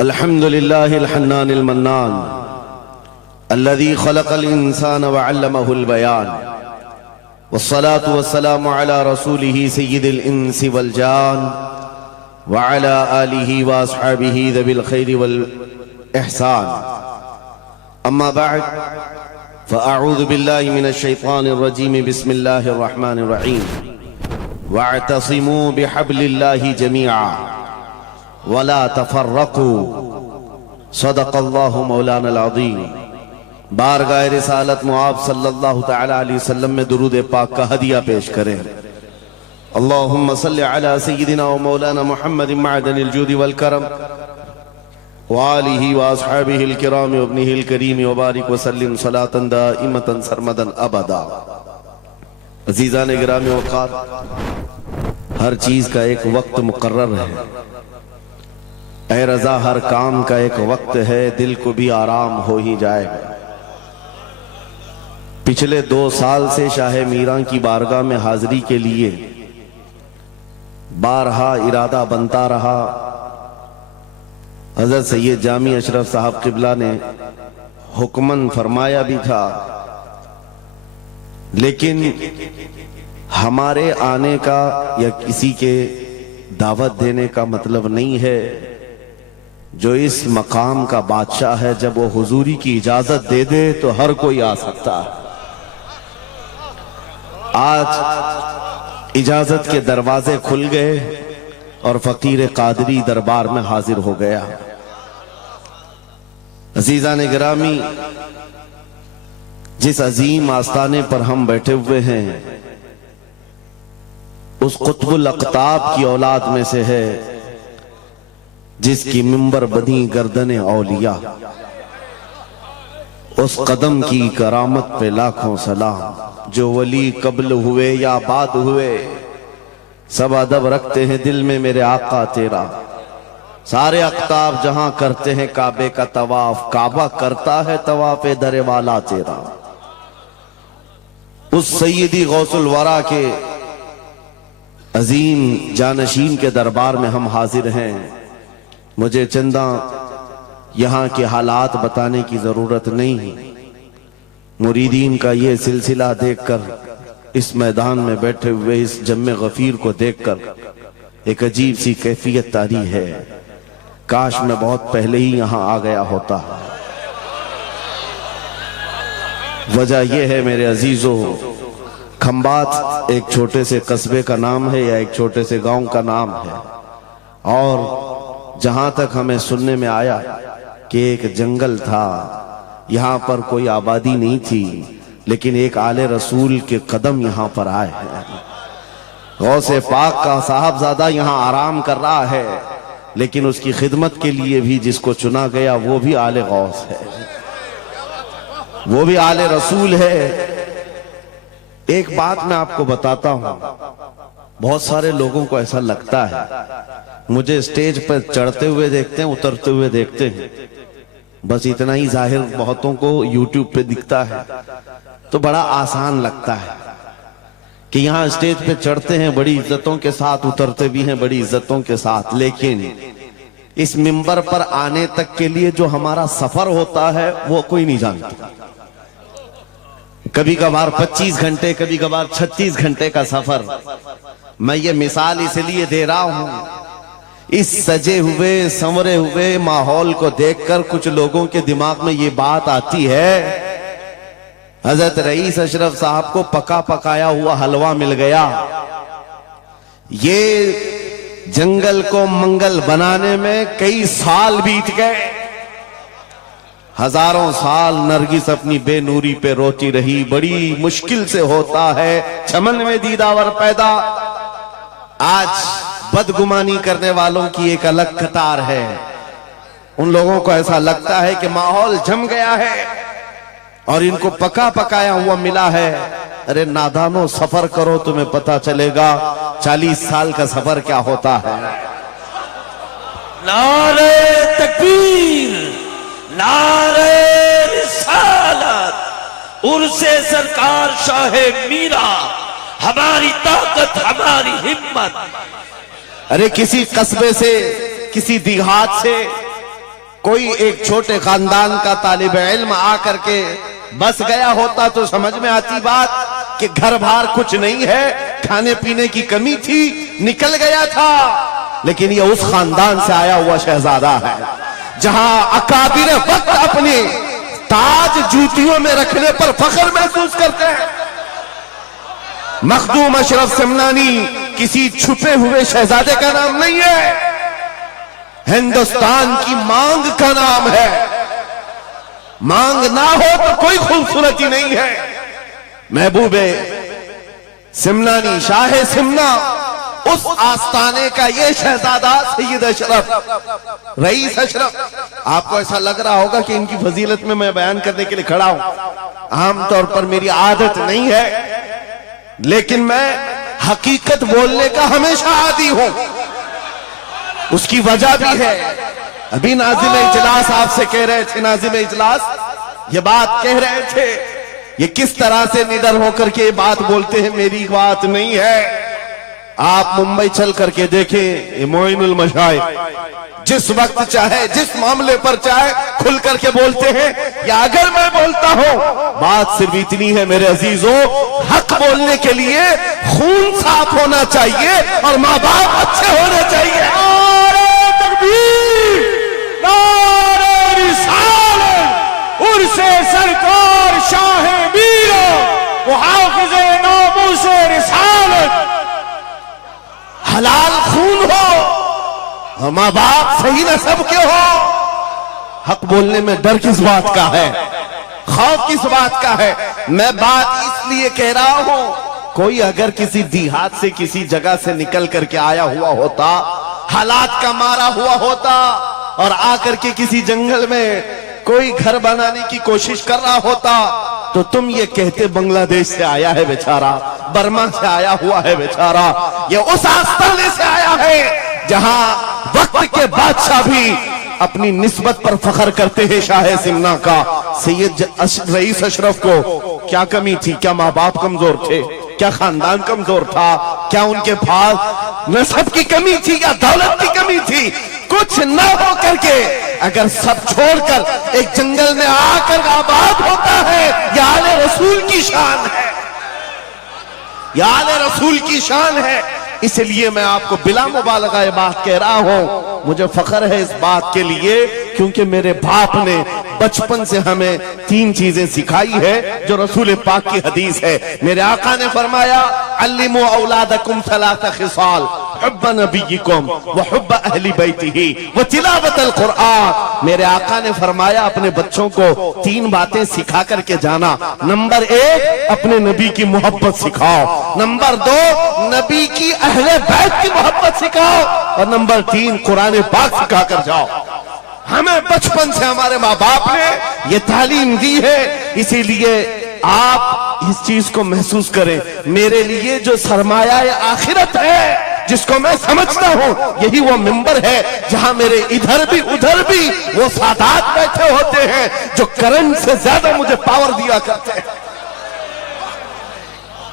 अल्हम्दुलिल्लाहिल हन्नानिल mannan अल्लज़ी खलक़ल इंसान व अल्लमहुल बयान वस्सलातु वस्सलामु अला रसूलिही सय्यिदिल इंसी वल जान व अला आलिही व अस्हाबिही ज़िल खैरि वल इहसान। अम्मा बअद फ़अऊज़ु बिल्लाहि मिनश शैतानिर रजीम बिस्मिल्लाहिर रहमानिर रहीम वअतसिमू बिहब्लिल्लाहि जमीआ वला तफर्रकू सदक़ल्लाहु मौलाना अज़ीम। बारगाह रिसालत मुआब सल्लल्लाहु तआला अलैहि वसल्लम में दुरूद पाक का हदिया पेश करें। अल्लाहुम्मा सल्लि अला सय्यिदिना व मौलाना मुहम्मदिन मअदनिल जूदि वल करम व आलिहि व अस्हाबिहिल किराम व इब्निहिल करीम व बारिक व सल्लिम सलातन दाइमतन सरमदन अबदा। अज़ीज़ान गिरामी औक़ात, हर चीज का एक वक्त मुकर्रर है। ऐ रज़ा, हर काम का एक वक्त है, दिल को भी आराम हो ही जाएगा। पिछले 2 साल से शाह मीरां की बारगाह में हाजिरी के लिए बारहा इरादा बनता रहा। हज़रत सैयद जामी अशरफ साहब क़िबला ने हुक्मन फरमाया भी था, लेकिन हमारे आने का या किसी के दावत देने का मतलब नहीं है। जो इस मकाम का बादशाह है, जब वो हुजूरी की इजाजत दे दे तो हर कोई आ सकता है। आज इजाजत के दरवाजे खुल गए और फकीर कादरी दरबार में हाजिर हो गया। अज़ीज़ान गिरामी, जिस अजीम आस्थाने पर हम बैठे हुए हैं, उस कुतुबुल अक़ताब की औलाद में से है जिसकी मिंबर बनी गर्दने औलिया। उस कदम की करामत पे लाखों सलाम। जो वली कब्ल हुए या बाद हुए, सब अदब रखते हैं दिल में मेरे आका तेरा। सारे अक़ताब जहां करते हैं काबे का तवाफ, काबा करता है तवाफ़े दरे वाला तेरा। उस सैयदी गौसुल वरा के अजीम जानशीन के दरबार में हम हाजिर हैं। मुझे चंदा यहाँ के हालात बताने की जरूरत नहीं। मुरीदीन का ये सिलसिला देखकर, इस मैदान में बैठे हुए इस जम्मे गफीर को देखकर एक अजीब सी कैफियत तारी है। काश मैं बहुत पहले ही यहाँ आ गया होता। वजह यह है मेरे अजीजों, खंबात एक छोटे से कस्बे का नाम है या एक छोटे से गांव का नाम है, और जहां तक हमें सुनने में आया कि एक जंगल था, यहाँ पर कोई आबादी नहीं थी, लेकिन एक आले रसूल के कदम यहाँ पर आए हैं। गौसे पाक का साहबजादा यहाँ आराम कर रहा है, लेकिन उसकी खिदमत के लिए भी जिसको चुना गया वो भी आले गौस है, वो भी आले रसूल है। एक बात मैं आपको बताता हूं, बहुत सारे लोगों को ऐसा लगता है मुझे स्टेज पर चढ़ते हुए देखते हैं, उतरते हुए देखते हैं, बस इतना ही जाहिर बहुतों को यूट्यूब पे दिखता है, तो बड़ा आसान लगता है कि यहाँ स्टेज पे चढ़ते हैं बड़ी इज्जतों के साथ, उतरते भी हैं बड़ी इज्जतों के साथ, लेकिन इस मिंबर पर आने तक के लिए जो हमारा सफर होता है वो कोई नहीं जानता। कभी कभार 25 घंटे, कभी कभार 36 घंटे का सफर। मैं ये मिसाल इसलिए दे रहा हूं, इस सजे हुए संवरे हुए माहौल को देखकर कुछ लोगों के दिमाग में ये बात आती है, हजरत रईस अशरफ साहब को पका पकाया हुआ हलवा मिल गया। ये जंगल को मंगल बनाने में कई साल बीत गए। हजारों साल नरगिस अपनी बेनूरी पे रोती रही, बड़ी मुश्किल से होता है चमन में दीदावर पैदा। आज बदगुमानी करने वालों की एक अलग कतार है। उन लोगों को ऐसा लगता है कि माहौल जम गया है और इनको पका पकाया हुआ मिला है। अरे नादानो, सफर करो, तुम्हें पता चलेगा 40 साल का सफर क्या होता है। नारे तकबीर, नारे रिसालत, उर्से सरकार शाहे मीरा, हमारी ताकत, हमारी हिम्मत। अरे किसी कस्बे से, किसी देहात से कोई एक छोटे खानदान का तालिब इल्म आकर के बस गया होता तो समझ में आती बात कि घर बार कुछ नहीं है, खाने पीने की कमी थी, निकल गया था। लेकिन ये उस खानदान से आया हुआ शहजादा है जहां अकाबिर वक्त अपने ताज जूतियों में रखने पर फख्र महसूस करते हैं। मखदूम अशरफ समनानी किसी छुपे हुए शहजादे का नाम नहीं है, हिंदुस्तान की मांग का नाम है। मांग ना हो तो कोई खूबसूरती नहीं है। महबूबे सिमनानी, शाह सिमना, उस आस्ताने का ये शहजादा सैयद अशरफ, रईस अशरफ। आपको ऐसा लग रहा होगा कि इनकी फजीलत में मैं बयान करने के लिए खड़ा हूं। आमतौर पर मेरी आदत नहीं है, लेकिन मैं हकीकत बोलने का हमेशा आदी हूं। उसकी वजह भी है। अभी नाज़िम इजलास आपसे कह रहे थे, नाज़िम इजलास ये बात कह रहे थे, ये किस तरह से निडर होकर के बात बोलते हैं, मेरी बात नहीं है। आप मुंबई चल करके देखें, मोइनुल मशाइख जिस वक्त चाहे, जिस मामले पर चाहे खुल करके बोलते हैं। या अगर मैं बोलता हूं, बात सिर्फ इतनी है मेरे अजीजों, हक बोलने के लिए खून साफ होना चाहिए और माँ बाप अच्छे होने चाहिए। नारे तकबीर, नारे रिसालत, उर्से सरकार शाह मीरा, वो हाफिज़े नामूसे रिसालत। हलाल खून हो और माँ बाप सही नस्ब के हो। हक बोलने में डर किस बात का है, खौफ किस बात का है? मैं बात इसलिए कह रहा हूं, कोई अगर किसी देहात से, किसी जगह से निकल करके आया हुआ होता, हालात का मारा हुआ होता और आकर के किसी जंगल में कोई घर बनाने की कोशिश कर रहा होता, तो तुम ये कहते बांग्लादेश से आया है बेचारा, बर्मा से आया हुआ है बेचारा। ये उस आस्थाने से आया है जहां वक्त के बादशाह भी अपनी निस्बत पर फख्र करते हैं। शाह सिमना का सैयद रईस अशरफ को क्या कमी थी? क्या माँ बाप कमजोर थे? क्या खानदान कमजोर था? क्या उनके पास नस्ब की कमी थी या दौलत की कमी थी? कुछ न हो करके अगर सब छोड़कर एक जंगल में आकर आबाद होता है, यह आले रसूल की शान है, यह आले रसूल की शान है। इसलिए मैं आपको बिला मुबालगा ये बात कह रहा हूं। मुझे फख्र है इस बात के लिए क्योंकि मेरे बाप ने बचपन से हमें 3 चीजें सिखाई है जो रसूल पाक की हदीस है। मेरे आका ने फरमाया, अल्लिमू औलादकुम सलासा खिसाल, हुब्ब नबीयिकुम व हुब्ब अहली बैतिही व तिलावतल कुरआन। मेरे आका ने फरमाया, अपने बच्चों को 3 बातें सिखा करके जाना। नंबर 1, अपने नबी की मोहब्बत सिखाओ। नंबर 2, नबी की अहले बैत की मोहब्बत सिखाओ। और नंबर 3, कुरान पाक सिखा कर जाओ। हमें बचपन से हमारे माँ बाप ने ये तालीम दी है, इसीलिए आप इस चीज को महसूस करें। मेरे लिए जो सरमाया आखिरत है, जिसको मैं समझता हूं, यही वो मिंबर है जहां मेरे इधर भी उधर भी वो सादात बैठे होते हैं जो करंट से ज्यादा मुझे पावर दिया करते हैं।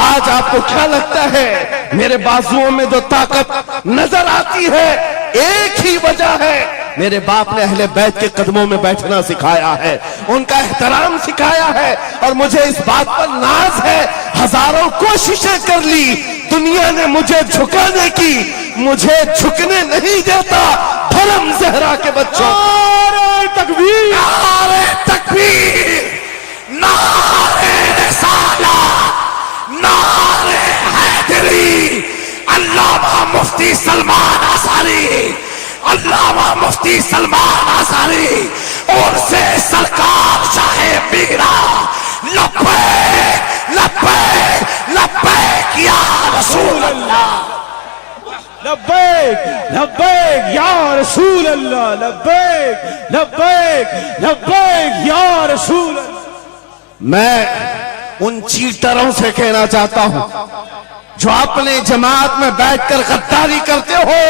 आज आपको क्या लगता है मेरे बाजुओं में जो ताकत नजर आती है, एक ही वजह है, मेरे बाप ने अहले बैत के कदमों में बैठना सिखाया है, उनका एहतराम सिखाया है। और मुझे इस बात पर नाज है, हजारों कोशिशें कर ली दुनिया ने मुझे झुकाने की, मुझे झुकने नहीं देता धर्म ज़हरा के बच्चों। नारे तकबीर, नारे तकबीर, नारे रिसालत, नारे हैदरी। अल्लामा मुफ्ती सलमान आसारी, अल्लामा मुफ्ती सलमान आसारी और से सरकार शाह मीरा। लब्बैक लब्बैक लब्बैक या रसूल अल्लाह, लब्बैक लब्बैक या रसूल अल्लाह, लब्बैक लब्बैक लब्बैक या रसूल अल्लाह। मैं उन चीटरों से कहना चाहता हूं जो अपने जमात में बैठकर गद्दारी करते हो,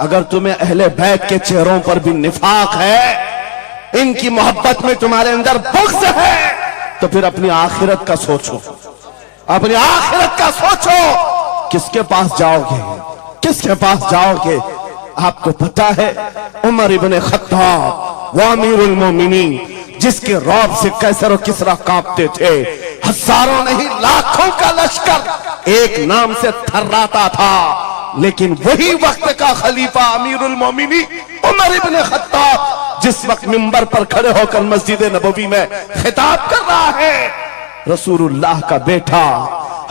अगर तुम्हें अहले बैत के चेहरों पर भी निफाक है, इनकी मोहब्बत में तुम्हारे अंदर बुग़्ज़ है, तो फिर अपनी आखिरत का सोचो, अपनी आखिरत का सोचो। किसके पास जाओगे, किसके पास जाओगे? आपको पता है उमर इब्ने खत्ताब वो अमीरुल मोमिनीन जिसके रौब से कैसर और किसरा कांपते थे, हजारों नहीं लाखों का लश्कर एक नाम से थर्राता था, लेकिन वही वक्त का खलीफा अमीरुल मोमिनीन उमर इब्ने खत्ताब जिस वक्त मिंबर पर खड़े होकर मस्जिद नबवी में खिताब कर रहा है, रसूलुल्लाह का बेटा,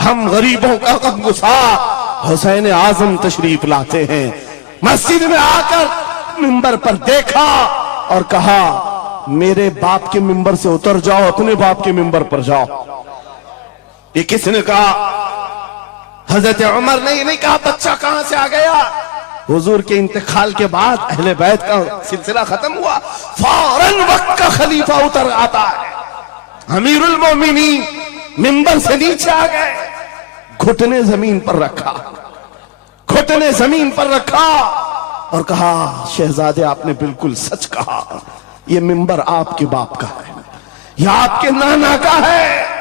हम गरीबों का गमगुसार हुसैन आजम तशरीफ लाते हैं। मस्जिद में आकर मिंबर पर देखा और कहा, मेरे बाप के मिंबर से उतर जाओ, अपने बाप के मिंबर पर जाओ। ये किसने कहा? हजरत उमर ने नहीं कहा बच्चा कहां से आ गया। हुजूर के इंतकाल के बाद अहले बैत का सिलसिला खत्म हुआ, फौरन वक्त का खलीफा उतर आता है। अमीरुल मोमिनीन मिंबर से नीचे आ गए, घुटने जमीन पर रखा, घुटने जमीन पर रखा और कहा, शहजादे आपने बिल्कुल सच कहा, ये मिंबर आपके बाप का है, यह आपके नाना का है,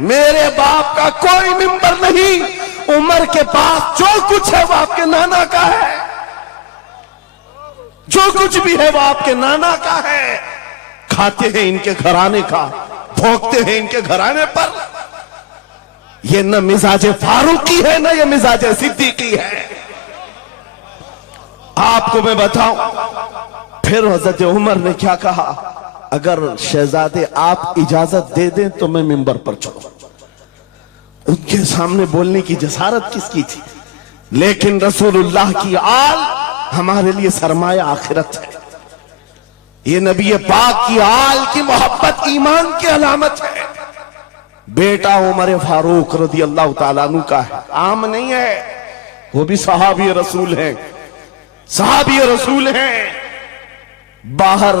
मेरे बाप का कोई मिंबर नहीं। उमर के पास जो कुछ है वो आपके नाना का है, जो कुछ भी है वो आपके नाना का है। खाते हैं इनके घराने का, भोंकते हैं इनके घराने पर। ये न मिजाज फारूकी है न ये मिजाज सिद्दीकी है। आपको मैं बताऊं, फिर हजरत उमर ने क्या कहा, अगर शहजादे आप इजाजत दे दें तो मैं मिंबर पर चढ़ूं। उनके सामने बोलने की जसारत किसकी थी? लेकिन रसूलुल्लाह की आल हमारे लिए सरमाया आखिरत है। ये नबी पाक की आल की मोहब्बत ईमान की अलामत है। बेटा उमर फारूक रदी अल्लाह ताला अन्हु का है, आम नहीं है, वो भी सहाबी रसूल हैं, सहाबी रसूल हैं। बाहर